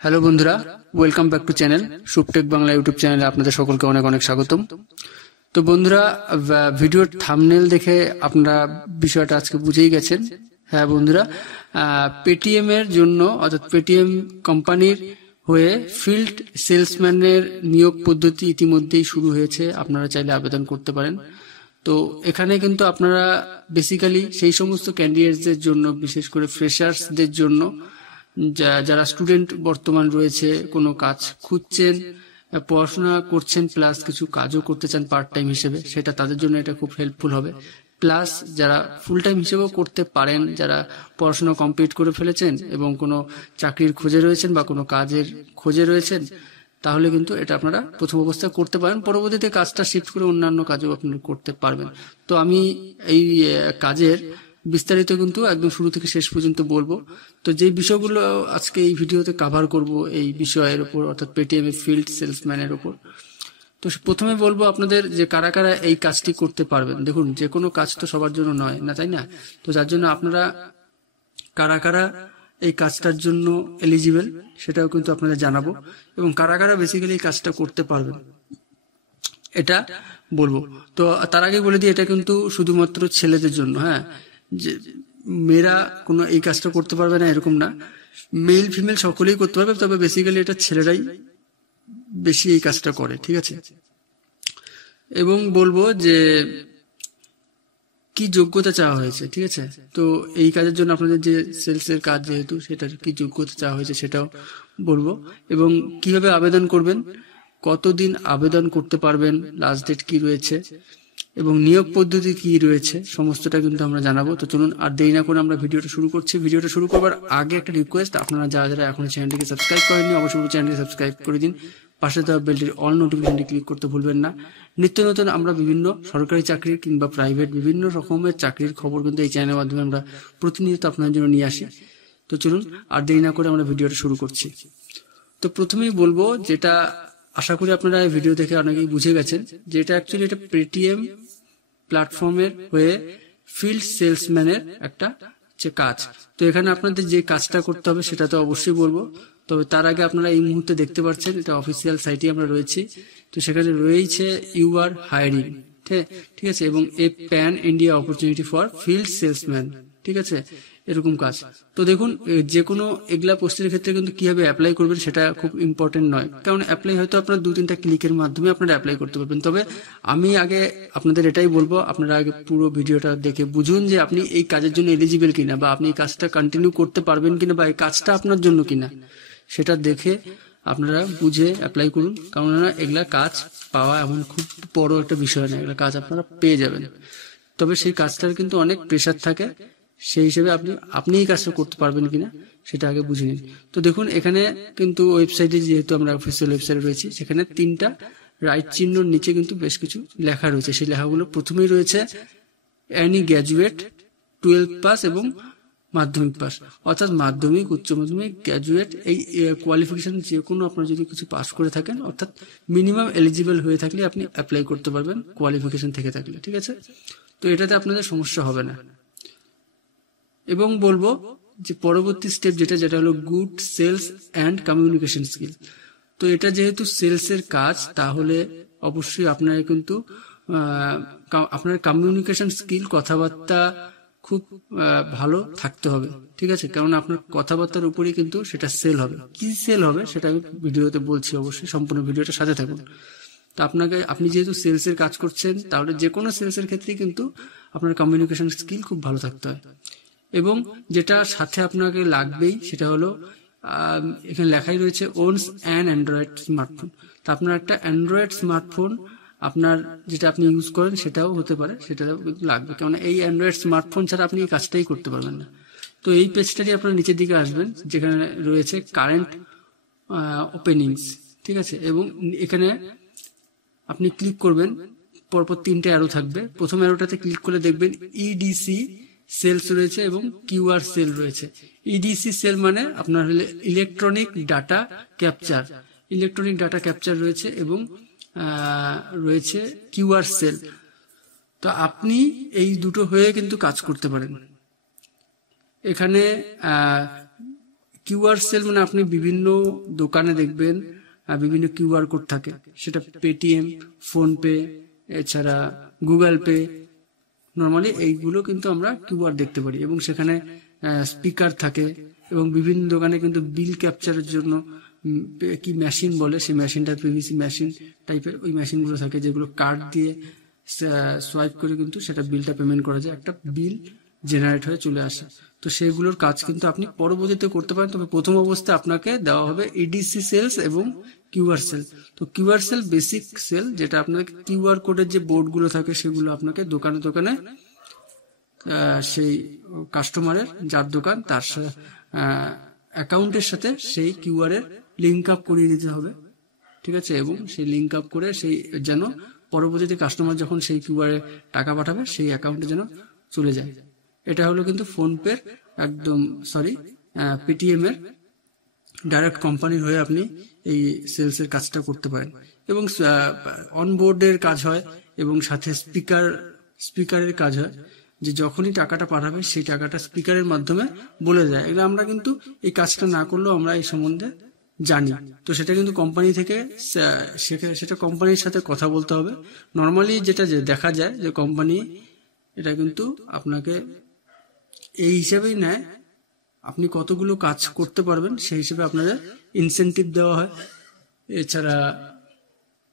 Hello বন্ধুরা, welcome back to channel Shubhtech Bangla YouTube চ্যানেলে আপনাদের সকলকে অনেক অনেক স্বাগতম। তো বন্ধুরা, ভিডিওর থাম্বনেল দেখে আপনারা বিষয়টা আজকে বুঝেই গেছেন। হ্যাঁ বন্ধুরা, পেটিএম এর জন্য অর্থাৎ পেটিএম কোম্পানির হয়ে ফিল্ড সেলসম্যানের নিয়োগ পদ্ধতি ইতিমধ্যেই শুরু হয়েছে। আপনারা চাইলে আবেদন করতে পারেন। তো এখানে কিন্তু আপনারা বেসিক্যালি সেই সমস্ত ক্যান্ডিডেটসদের জন্য, বিশেষ করে ফ্রেশার্সদের জন্য, যারা স্টুডেন্ট বর্তমান রয়েছে, কোনো কাজ খুঁজছেন, পড়াশোনা করছেন, প্লাস কিছু কাজও করতে চান পার্ট টাইম হিসেবে, সেটা তাদের জন্য এটা খুব হেল্পফুল হবে। প্লাস যারা ফুল টাইম হিসেবেও করতে পারেন, যারা পড়াশোনা কমপ্লিট করে ফেলেছেন এবং কোনো চাকরির খোঁজে রয়েছেন বা কোনো কাজের খোঁজে রয়েছেন, তাহলে কিন্তু এটা আপনারা প্রথম অবস্থায় করতে পারেন। পরবর্তীতে কাজটা শিফট করে অন্যান্য কাজও আপনারা করতে পারবেন। তো আমি এই কাজের বিস্তারিত কিন্তু একদম শুরু থেকে শেষ পর্যন্ত বলবো। তো যে বিষয়গুলো আজকে এই ভিডিওতে কভার করব এই বিষয়ের উপর, অর্থাৎ পেটিএম এর ফিল্ড সেলসম্যানের উপর। তো প্রথমে বলবো আপনাদের যে কারা কারা এই কাজটি করতে পারবেন। দেখুন, যে কোনো কাজ তো সবার জন্য নয় না, তাই না? তো যার জন্য আপনারা কারা কারা এই কাজটার জন্য এলিজিবল সেটাও কিন্তু আপনাদের জানাবো, এবং কারা কারা বেসিক্যালি এই কাজটা করতে পারবেন এটা বলবো। তো তার আগে বলে দিই, এটা কিন্তু শুধুমাত্র ছেলেদের জন্য। হ্যাঁ, যে মেয়েরা কোনো এই কাজটা করতে পারবে না এরকম না, মেল ফিমেল সকলেই করতে পারবে, তবে বেসিক্যালি এটা ছেলেরাই বেশি এই কাজটা করে, ঠিক আছে? এবং বলবো যে কি যোগ্যতা চাওয়া হয়েছে, ঠিক আছে? তো এই কাজের জন্য আপনাদের যে সেলস এর কাজ যেহেতু, সেটার কি যোগ্যতা চাওয়া হয়েছে সেটাও বলবো, এবং কিভাবে আবেদন করবেন, কতদিন আবেদন করতে পারবেন, লাস্ট ডেট কি রয়েছে, এবং নিয়োগ পদ্ধতি কি রয়েছে, সমস্তটা কিন্তু আমরা জানাবো। তো চলুন আর দেরি না করে আমরা ভিডিওটা শুরু করছি। ভিডিওটা শুরু করবার আগে একটা রিকোয়েস্ট, আপনারা যারা যারা এখন চ্যানেলটিকে সাবস্ক্রাইব করেননি, অবশ্যই চ্যানেলটি সাবস্ক্রাইব করে দিন। পাশে দেওয়া বেলটির অল নোটিফিকেশনটি ক্লিক করতে ভুলবেন না। নিত্য নতুন আমরা বিভিন্ন সরকারি চাকরি কিংবা প্রাইভেট বিভিন্ন রকমের চাকরির খবর কিন্তু এই চ্যানেলের মাধ্যমে আমরা প্রতিনিয়ত আপনাদের জন্য নিয়ে আসি। তো চলুন আর দেরি না করে আমরা ভিডিওটা শুরু করছি। তো প্রথমেই বলবো, যেটা আশা করি আপনারা এই ভিডিও দেখে অনেকেই বুঝে গেছেন, যে এটা অ্যাকচুয়ালি এটা পেটিএম প্ল্যাটফর্মের হয়ে ফিল্ড সেলসম্যানের একটা যে কাজ। তো এখানে আপনাদের যে কাজটা করতে হবে সেটা তো অবশ্যই বলবো, তবে তার আগে আপনারা এই মুহূর্তে দেখতে পাচ্ছেন এটা অফিসিয়াল সাইটে আমরা রয়েছি। তো সেখানে রয়েছে ইউ আর হায়ারিং, ঠিক আছে, এবং a pan India opportunity for field salesman, ঠিক আছে, এরকম কাজ। তো দেখুন, যে কোনো এগুলা পোস্টের ক্ষেত্রে কিন্তু কিভাবে অ্যাপ্লাই করবেন সেটা খুব ইম্পর্টেন্ট নয়, কারণ অ্যাপ্লাই হয়তো আপনার 2-3টা ক্লিকের মাধ্যমে আপনারা অ্যাপ্লাই করতে পারবেন। তবে আমি আগে আপনাদের এটাই বলবো, আপনারা আগে পুরো ভিডিওটা দেখে বুঝুন যে আপনি এই কাজের জন্য এলিজিবল কিনা, বা আপনি এই কাজটা কন্টিনিউ করতে পারবেন কিনা, বা এই কাজটা আপনার জন্য কিনা, সেটা দেখে আপনারা বুঝে অ্যাপ্লাই করুন। কারণ এগুলা কাজ পাওয়া এমন খুব বড় একটা বিষয় না, এগুলা কাজ আপনারা পেয়ে যাবেন। তবে সেই কাজটার কিন্তু অনেক প্রেশার থাকে, সেই হিসেবে আপনি এই কাজটা করতে পারবেন কিনা সেটা আগে বুঝে নিন। তো দেখুন, এখানে কিন্তু ওয়েবসাইটে, যেহেতু আমরা অফিসিয়াল ওয়েবসাইটে রয়েছি, সেখানে 3টা রাইট চিহ্নর নিচে কিন্তু বেশ কিছু লেখা রয়েছে। সেই লেখাগুলো প্রথমেই রয়েছে এনি গ্র্যাজুয়েট 12 পাস এবং মাধ্যমিক পাস, অর্থাৎ মাধ্যমিক, উচ্চ মাধ্যমিক, গ্র্যাজুয়েট, এই কোয়ালিফিকেশন যে কোনো আপনারা যদি কিছু পাস করে থাকেন, অর্থাৎ মিনিমাম এলিজিবল হয়ে থাকলে আপনি অ্যাপ্লাই করতে পারবেন কোয়ালিফিকেশন থেকে থাকলে, ঠিক আছে? তো এটাতে আপনাদের সমস্যা হবে না। এবং বলবো যে পরবর্তী স্টেপ যেটা হলো good sales and communication skill. তো এটা যেহেতু সেলস এর কাজ, তাহলে অবশ্যই আপনার কিন্তু আপনার কমিউনিকেশন স্কিল, কথাবার্তা খুব ভালো থাকতে হবে, ঠিক আছে? কারণ আপনার কথাবার্তার উপরেই কিন্তু সেটা সেল হবে। কি সেল হবে সেটা আমি ভিডিওতে বলছি, অবশ্যই সম্পূর্ণ ভিডিওটা সাথে থাকুন। তো আপনি যেহেতু সেলস এর কাজ করছেন, তাহলে যে কোনো সেলস এর ক্ষেত্রেই কিন্তু আপনার কমিউনিকেশন স্কিল খুব ভালো থাকতে হয়। এবং যেটা সাথে আপনাকে লাগবেই সেটা হলো, এখানে লেখাই রয়েছে ওনস অ্যান অ্যান্ড্রয়েড স্মার্টফোন। তা আপনার একটা অ্যান্ড্রয়েড স্মার্টফোন আপনার যেটা আপনি ইউজ করেন সেটাও হতে পারে, সেটাও লাগবে, কারণ এই অ্যান্ড্রয়েড স্মার্টফোন ছাড়া আপনি এই কাজটাই করতে পারবেন না। তো এই পেজটাটি আপনার নিচের দিকে আসবেন, যেখানে রয়েছে কারেন্ট ওপেনিংস, ঠিক আছে, এবং এখানে আপনি ক্লিক করবেন, পরপর 3টে অ্যারো থাকবে। প্রথম অ্যারোটাতে ক্লিক করে দেখবেন ইডিসি সেলস রয়েছে এবং কিউআর সেল রয়েছে। ইডিসি সেল মানে আপনার হলে ইলেকট্রনিক ডাটা ক্যাপচার, রয়েছে, এবং রয়েছে কিউআর সেল। তো আপনি এই দুটো হয়ে কিন্তু কাজ করতে পারেন। এখানে কিউআর সেল মানে আপনি বিভিন্ন দোকানে দেখবেন বিভিন্ন কিউআর কোড থাকে, সেটা পেটিএম, ফোনপে, এছাড়া গুগল পে, নর্মালি এইগুলো কিন্তু আমরা কিউআর দেখতে পারি এবং সেখানে স্পিকার থাকে এবং বিভিন্ন দোকানে কিন্তু বিল ক্যাপচারের জন্য কি মেশিন বলে, সেই মেশিনটা পিভিসি মেশিন টাইপের ওই মেশিনগুলো থাকে, যেগুলো কার্ড দিয়ে সোয়াইপ করে কিন্তু সেটা বিলটা পেমেন্ট করা যায়, একটা বিল জেনারেট হয়ে চলে আসে। তো সেগুলোর কাজ কিন্তু আপনি পরবর্তীতে করতে পারেন, তবে প্রথম অবস্থায় আপনাকে দেওয়া হবে ইডিসি সেলস এবং কিউআর সেল। তো কিউআর সেল বেসিক সেল, যেটা আপনাকে কিউআর কোডের যে বোর্ডগুলো থাকে সেগুলো আপনাকে দোকানে দোকানে সেই কাস্টমারের যার দোকান তার অ্যাকাউন্টের সাথে সেই কিউআর এর লিঙ্ক আপ করিয়ে দিতে হবে, ঠিক আছে, এবং সেই লিঙ্ক আপ করে সেই যেন পরবর্তীতে কাস্টমার যখন সেই কিউআর এ টাকা পাঠাবে সেই অ্যাকাউন্টে যেন চলে যায়। এটা হলো কিন্তু ফোনপের একদম পেটিএম এর ডাইরেক্ট কোম্পানির হয়ে আপনি এই সেলস এর কাজটা করতে পারেন এবং অনবোর্ডের কাজ হয় এবং সাথে স্পিকারের কাজ হয়, যে যখনই টাকাটা পাঠাবে সেই টাকাটা স্পিকারের মাধ্যমে বলে যায়। এগুলো আমরা কিন্তু এই কাজটা না করলেও আমরা এই সম্বন্ধে জানি। তো সেটা কিন্তু কোম্পানি থেকে সেটা কোম্পানির সাথে কথা বলতে হবে। নর্মালি যেটা দেখা যায় যে কোম্পানি এটা কিন্তু আপনাকে এই হিসেবেই নেয়, আপনি কতগুলো কাজ করতে পারবেন সেই হিসেবে আপনাদের ইনসেনটিভ দেওয়া হয়। এছাড়া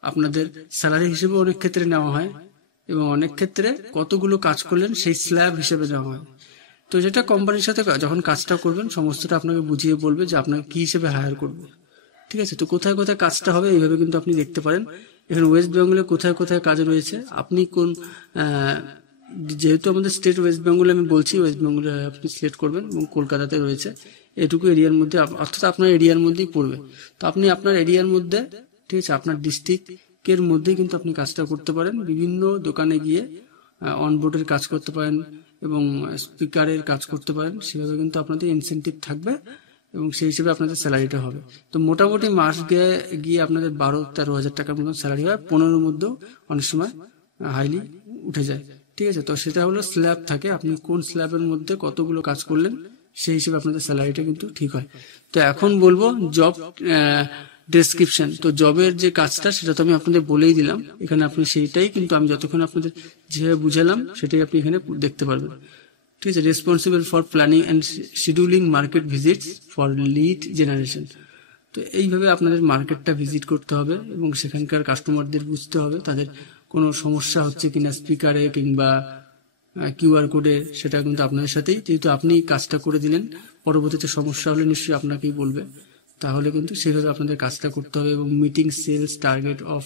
আপনাদের স্যালারি হিসেবে অনেক ক্ষেত্রে নেওয়া হয় এবং অনেক ক্ষেত্রে কতগুলো কাজ করলেন সেই স্ল্যাব হিসেবে দেওয়া হয়। তো যেটা কোম্পানির সাথে যখন কাজটা করবেন সমস্তটা আপনাকে বুঝিয়ে বলবে যে আপনাকে কি হিসেবে হায়ার করবে, ঠিক আছে। তো কোথায় কোথায় কাজটা হবে এইভাবে কিন্তু আপনি দেখতে পারেন। এখানে ওয়েস্ট বেঙ্গলে কোথায় কোথায় কাজ রয়েছে, আপনি কোন যেহেতু আমাদের স্টেট ওয়েস্ট বেঙ্গলে আমি বলছি, ওয়েস্ট বেঙ্গলে আপনি সিলেক্ট করবেন এবং কলকাতাতে রয়েছে, এটুকু এরিয়ার মধ্যে অর্থাৎ আপনার এরিয়ার মধ্যেই পড়বে। তো আপনি আপনার এরিয়ার মধ্যে, ঠিক আছে, আপনার ডিস্ট্রিক্টের মধ্যেই কিন্তু আপনি কাজটা করতে পারেন। বিভিন্ন দোকানে গিয়ে অনবোর্ডের কাজ করতে পারেন এবং স্পিকারের কাজ করতে পারেন, সেভাবে কিন্তু আপনাদের ইনসেনটিভ থাকবে এবং সেই হিসেবে আপনাদের স্যালারিটা হবে। তো মোটামুটি মাস গিয়ে আপনাদের 12-13 হাজার টাকার মতন স্যালারি হয়, 15-র মধ্যেও অনেক সময় হাইলি উঠে যায়, ঠিক আছে। তো সেটা হলো স্ল্যাব থাকে, আপনি কোন স্ল্যাবের মধ্যে কতগুলো কাজ করলেন সেই হিসেবে আপনাদের স্যালারিটা কিন্তু ঠিক হয়। তো এখন বলবো জব ডেসক্রিপশন। তো জবের যে কাজটা সেটা তো আমি আপনাদের বলেই দিলাম, এখানে আপনি সেইটাই কিন্তু আমি যতক্ষণ আপনাদের যেভাবে বুঝালাম সেটাই আপনি এখানে দেখতে পারবেন, ঠিক আছে। Responsible for planning and scheduling market visits for lead generation. তো এইভাবে আপনাদের মার্কেটটা ভিজিট করতে হবে এবং সেখানকার কাস্টমারদের বুঝতে হবে তাদের কোনো সমস্যা হচ্ছে কিনা স্পিকারে কিংবা কিউআর কোডে, সেটা কিন্তু আপনাদের সাথেই, যেহেতু আপনি কাজটা করে দিলেন, পরবর্তীতে সমস্যা হলে নিশ্চয়ই আপনাকেই বলবে, তাহলে কিন্তু সেভাবে আপনাদের কাজটা করতে হবে। এবং meeting sales target of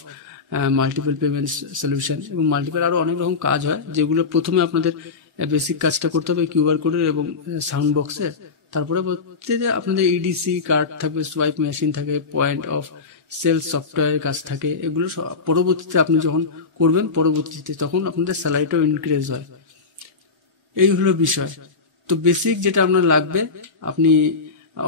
multiple payment solution এবং মাল্টিপল আরো অনেক রকম কাজ হয়, যেগুলো প্রথমে আপনাদের বেসিক কাজটা করতে হবে কিউআর কোডের এবং সাউন্ড বক্সের, তারপরে আপনাদের ইডিসি কার্ড থাকবে, সোয়াইপ মেশিন থাকে, পয়েন্ট অফ সেলস সফটওয়্যারের কাজ থাকে। এগুলো পরবর্তীতে আপনি যখন করবেন পরবর্তীতে তখন আপনাদের স্যালারিটাও ইনক্রিজ হয়। এই হলো বিষয়। তো বেসিক যেটা আপনার লাগবে, আপনি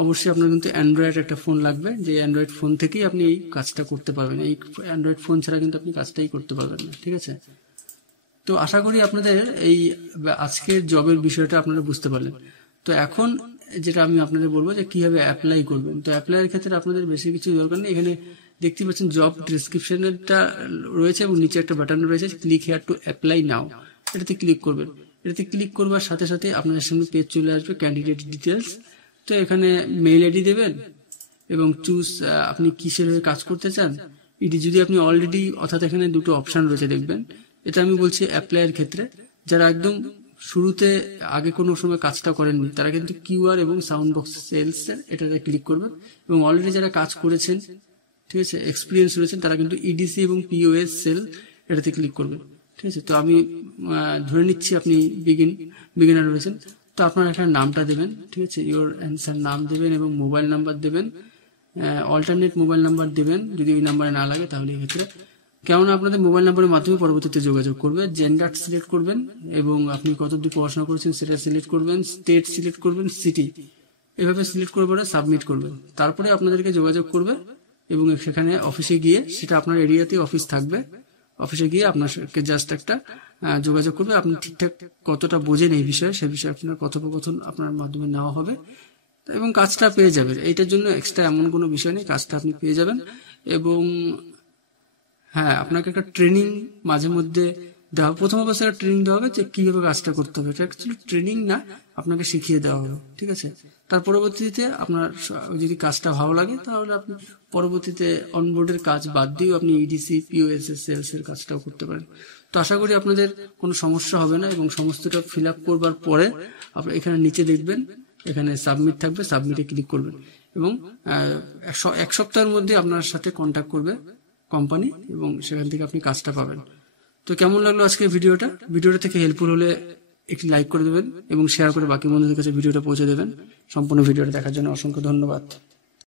অবশ্যই আপনার কিন্তু অ্যান্ড্রয়েড একটা ফোন লাগবে, যে অ্যান্ড্রয়েড ফোন থেকেই আপনি এই কাজটা করতে পারবেন। এই অ্যান্ড্রয়েড ফোন ছাড়া কিন্তু আপনি কাজটাই করতে পারবেন না, ঠিক আছে। তো আশা করি আপনাদের এই আজকের জবের বিষয়টা আপনারা বুঝতে পারলেন। তো এখন যেটা আমি আপনাদের বলবো যে কিভাবে অ্যাপ্লাই করবেন। তো অ্যাপ্লাইয়ের ক্ষেত্রে আপনাদের বেশি কিছু দরকার নেই, এখানে দেখতে পাচ্ছেন জব ডিসক্রিপশনটা রয়েছে এবং নিচে একটা বাটন রয়েছে ক্লিক হেয়ার টু অ্যাপ্লাই নাও, এটাতে ক্লিক করবেন। এটাতে ক্লিক করবার সাথে সাথে আপনাদের সামনে পেজ চলে আসবে ক্যান্ডিডেট ডিটেলস। তো এখানে মেইল আইডি দেবেন এবং চুজ আপনি কিসের হয়ে কাজ করতে চান। এটি যদি আপনি অলরেডি, অর্থাৎ এখানে দুটো অপশন রয়েছে দেখবেন, এটা আমি বলছি অ্যাপ্লাইয়ের ক্ষেত্রে, যারা একদম শুরুতে আগে কোনো সময় কাজটা করেননি তারা কিন্তু কিউআর এবং সাউন্ড বক্স সেলস এটাতে ক্লিক করবেন এবং অলরেডি যারা কাজ করেছেন, ঠিক আছে, এক্সপিরিয়েন্স রয়েছেন, তারা কিন্তু ইডিসি এবং পিওএস সেল এটাতে ক্লিক করবেন, ঠিক আছে। তো আমি ধরে নিচ্ছি আপনি বিগিনার রয়েছেন, তো আপনার একটা নামটা দেবেন, ঠিক আছে, ইওর অ্যান্সার নাম দেবেন এবং মোবাইল নাম্বার দেবেন, অল্টারনেট মোবাইল নাম্বার দেবেন যদি এই নাম্বারে না লাগে তাহলে এক্ষেত্রে, কেননা আপনাদের মোবাইল নাম্বারের মাধ্যমে পরবর্তীতে যোগাযোগ করবে। জেন্ডার সিলেক্ট করবেন এবং আপনি কতদূর পড়াশোনা করেছেন সেটা সিলেক্ট করবেন, স্টেট সিলেক্ট করবেন, সিটি, এভাবে সিলেক্ট করে পরে সাবমিট করবেন। তারপরে আপনাদেরকে যোগাযোগ করবে এবং সেখানে অফিসে গিয়ে, সেটা আপনার এরিয়াতে অফিস থাকবে, অফিসে গিয়ে আপনাকে জাস্ট একটা যোগাযোগ করবে। আপনি ঠিকঠাক কতটা বোঝেন এই বিষয়ে, সে বিষয়ে আপনার কথোপকথন আপনার মাধ্যমে নেওয়া হবে এবং কাজটা পেয়ে যাবেন। এইটার জন্য এক্সট্রা এমন কোনো বিষয় নেই, কাজটা আপনি পেয়ে যাবেন। এবং হ্যাঁ, আপনাকে একটা ট্রেনিং মাঝে মধ্যে দেওয়া হবে। প্রথম অবস্থায় একটা ট্রেনিং দেওয়া হবে যে কিভাবে কাজটা করতে হবে। এটা অ্যাকচুয়ালি ট্রেনিং না, আপনাকে শিখিয়ে দেওয়া হবে, ঠিক আছে। তার পরবর্তীতে আপনার যদি কাজটা ভালো লাগে তাহলে আপনি পরবর্তীতে অনবোর্ডের কাজ বাদ দিয়েও আপনি ইডিসি, পিওএসএস, সেলস এর কাজটাও করতে পারেন। তো আশা করি আপনাদের কোনো সমস্যা হবে না। এবং সমস্তটা ফিল আপ করবার পরে আপনি এখানে নিচে দেখবেন, এখানে সাবমিট থাকবে, সাবমিটে ক্লিক করবেন এবং এক সপ্তাহের মধ্যে আপনার সাথে কন্ট্যাক্ট করবে কোম্পানি এবং সেখান থেকে আপনি কাজটা পাবেন। তো কেমন লাগলো আজকে ভিডিওটা থেকে হেল্পফুল হলে একটি লাইক করে দেবেন এবং শেয়ার করে বাকি বন্ধুদের কাছে ভিডিওটা পৌঁছে দেবেন। সম্পূর্ণ ভিডিওটা দেখার জন্য অসংখ্য ধন্যবাদ।